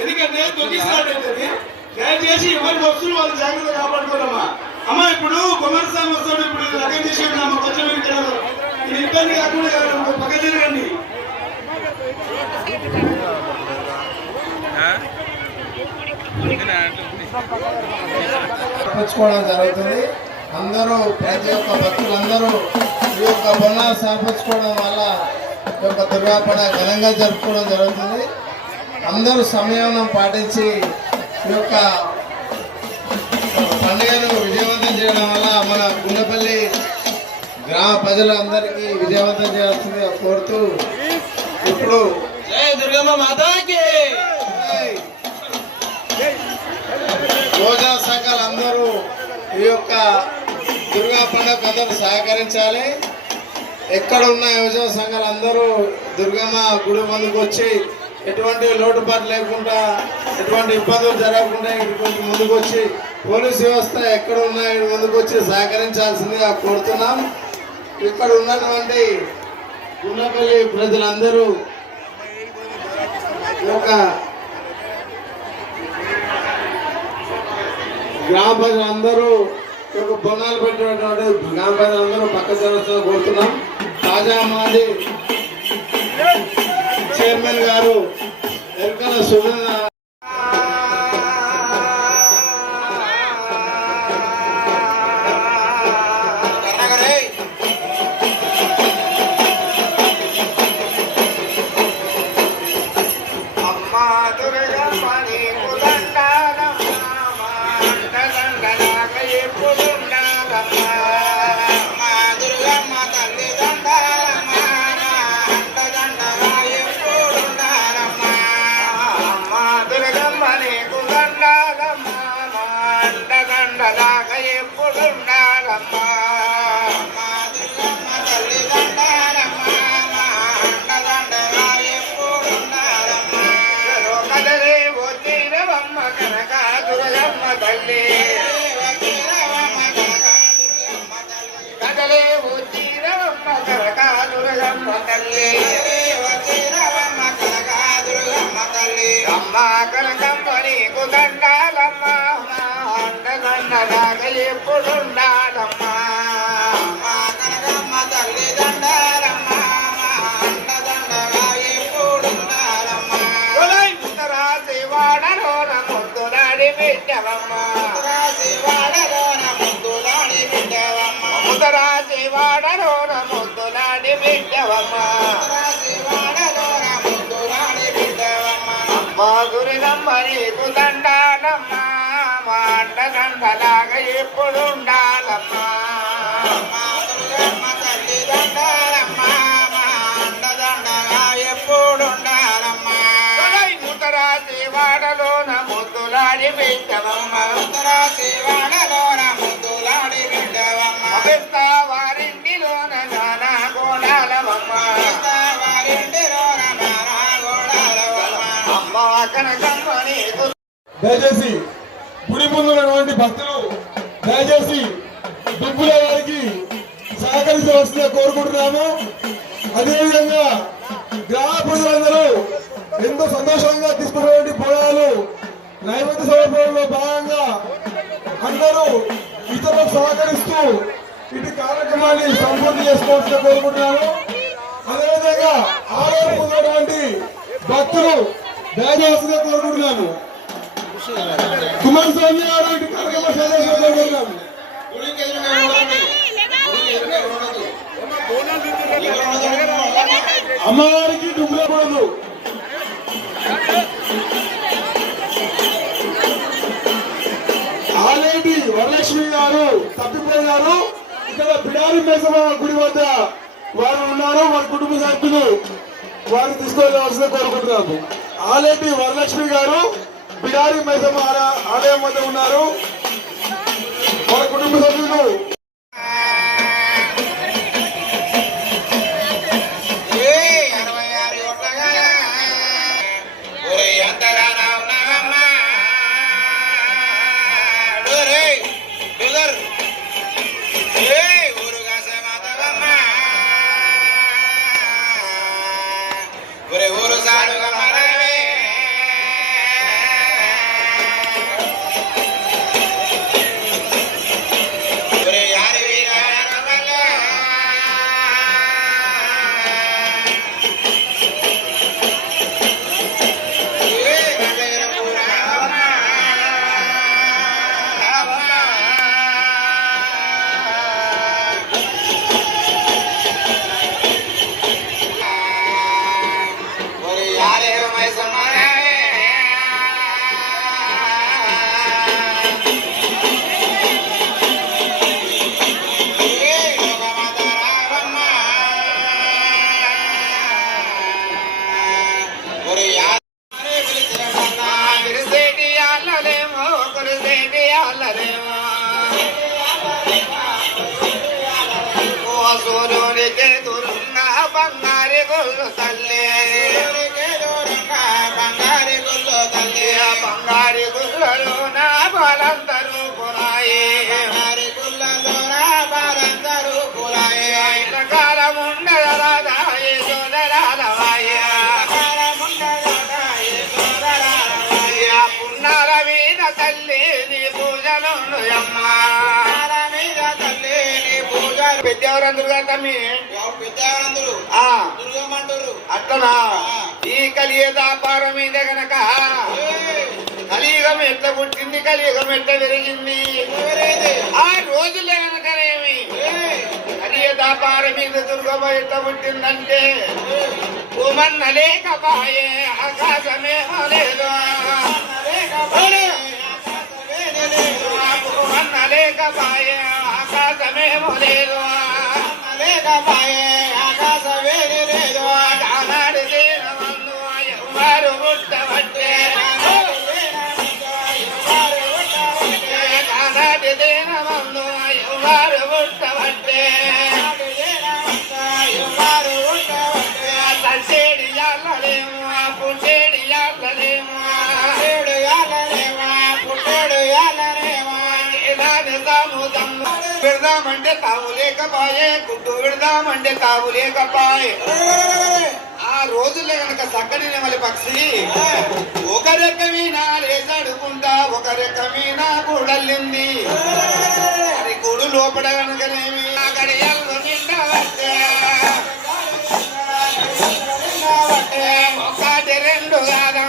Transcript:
ఎందుకంటే తొక్కిసినట్టయితే దయచేసి ఎవరి వస్తువులు వాళ్ళు జాగ్రత్త కాపాడుకోరమ్మా. అమ్మ ఇప్పుడు కుమారస్వామి వస్తాడు ఇప్పుడు ఇది లగన్ చేసి అమ్మ కొంచెం ఇది ఇబ్బంది కాకుండా పక్క తిరగండి. సమర్పించుకోవడం జరుగుతుంది. అందరూ ప్రతి ఒక్క భక్తులందరూ ఈ యొక్క బొన్నాలు సమర్పించుకోవడం వల్ల ఈ యొక్క దుర్గాపడ ఘనంగా జరుపుకోవడం జరుగుతుంది. అందరూ సంయమనం పాటించి ఈ యొక్క పండుగను విజయవంతం చేయడం వల్ల మన గుండెపల్లి గ్రామ ప్రజలందరికీ విజయవంతం చేయాల్సిందిగా కోరుతూ ఇప్పుడు జై దుర్గమ్మ మాతాకి! రోజా సంఘాలు అందరూ ఈ యొక్క దుర్గా పండుగ అందరూ సహకరించాలి. ఎక్కడ ఉన్న యువజన సంఘాలు అందరూ దుర్గమ్మ గుడి ముందుకు వచ్చి ఎటువంటి లోటుపాటు లేకుండా ఎటువంటి ఇబ్బందులు జరగకుండా ఇటువంటి ముందుకొచ్చి పోలీస్ వ్యవస్థ ఎక్కడ ఉన్నా ఇటు ముందుకు వచ్చి సహకరించాల్సిందిగా కోరుతున్నాం. ఇక్కడ ఉన్నటువంటి గుండపల్లి ప్రజలందరూ ఒక గ్రామ ప్రజలందరూ ఒక యొక్క బొన్నాలు పెట్టినటువంటి గ్రామ ప్రజలందరూ పక్క జరుగుతున్న కోరుతున్నాం. తాజా మాది చైర్మన్ గారు. ఎరుకల సుధ దుర్గమ్మ తల్లి కదలే వచ్చినవమ్మ కనక తల్లి అమ్మ కనకమ్మ నీకు దండాలమ్మ అండదండలాగ ఎప్పుడుండాలమ్మా అమ్మ ఉత్తరాసి వాడలోన ముద్దులాడి బిడ్డవమ్మ అమ్మ గురినమ్మ నీకు దండాలమ్మ మాట దండలాగా ఎప్పుడు ముద్దులాడి బిడ్డవమ్మ ఉత్తరాసి ముద్దులాడి బిడ్డవమ్మ పిస్తా వారింటిలోన నానా గోడాలవమ్మ పిస్తా వారింటిలోన నానా గోడాలవమ్మ అమ్మ కనకమ్మ దయచేసి గుడి ముందున్నటువంటి భక్తులు దయచేసి దుబ్బుల వారికి సహకరించవలసిందిగా కోరుకుంటున్నాము. అదేవిధంగా గ్రామ ప్రజలందరూ ఎంతో సంతోషంగా తీసుకున్నటువంటి పొలాలు నైవేద్య సమర్పణలో భాగంగా అందరూ ఇతరులకు సహకరిస్తూ ఇటు కార్యక్రమాన్ని సంపూర్తి చేసుకోవచ్చు కోరుకుంటున్నాను. అదేవిధంగా ఆరోగ్యం ఉన్నటువంటి భక్తులు దయచేసిగా కోరుకుంటున్నాను. కుమారస్వామి గారు ఇటు కార్యక్రమ సదస్సులో అమ్మవారికి డుబ్బులకూడదు వరలక్ష్మి గారు ఇక్కడ బిడారి మేసమ గుడి వద్ద వారు ఉన్నారు వారి కుటుంబ సభ్యులు. వారిని తీసుకెళ్ళవలసింది కోరుకుంటున్నాము. ఆలేటి వరలక్ష్మి గారు బిడారి మేసమ ఆలయం వద్ద ఉన్నారు. వారి కుటుంబ గుళ్ళు తల్లి. బంగారి గుళ్ళు తల్లి. బంగారి గుళ్ళలో నా బాలందరూ కులాయి బంగారి గుళ్ళలో నా బాలందరూ కులాయి కాలం ఉండరాదాయి సోదరాలవాయ పున్నాల మీద తల్లి నీ పూజలు అమ్మా మీద తల్లి నీ పూజలు. పెద్దెవరందరూ కదా దుర్గమ్మంటారు అట్లనా? ఈ కలియ వ్యాపారం మీద గనక. కలియుగం ఎట్లా పుట్టింది? కలియుగం ఎట్లా పెరిగింది? ఆ రోజులే గనకనేమి కలియ వ్యాపారం మీద దుర్గమ్మ ఎట్లా పుట్టిందంటే భూమన్న లేకపాయే ఆకాశమేమో లేదు భూమన్న లేకపాయే ఆకాశమేమో లేదు పెడదామంటే తావు లేకపాయే గుడ్డు విడదామంటే తావు లేకపాయే ఆ రోజుల్లో గనక చక్కని నెమలి పక్షి ఒక రెక్కమీన లేచడుకుంటా ఒక రెక్కమీన కూడల్లింది అది గుడు లోపల కనుకనేమి ఆ గడియల్లో ఒకటి రెండు కాదా?